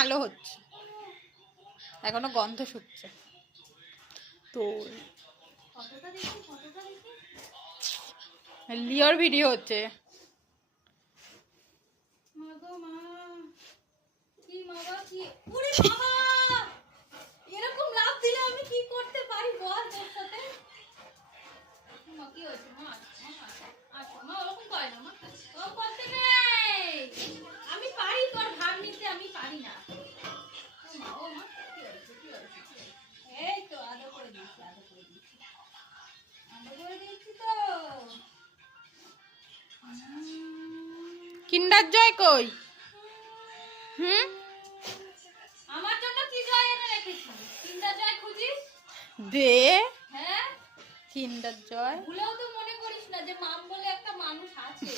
আলো হচ্ছে, এখনো গন্ধ শুকছে। তো লিওর ভিডিও হচ্ছে। এরকম লাভ দিলে আমি কি করতে পারি বল তোর সাথে? মা কি হয়েছে? মা মা ওরকম করে না, মা ও করতে নেই। আমি পারি তোর ভাব নিতে, আমি পারি না। ও মা কি হয়েছে? কি হয়েছে? এই তো আদর করে দিয়েছি, আদর করে দিয়েছি, আদর করে দিয়েছি তো। কিন্ডার জয় কই? আমার জন্য কি জয় এনে রেখেছিস? কিন্ডার জয় খুঁজিস? দে। হ্যাঁ, কিন্ডার জয় ভুলেও তো মনে করিস না যে মাম বলে একটা মানুষ আছে।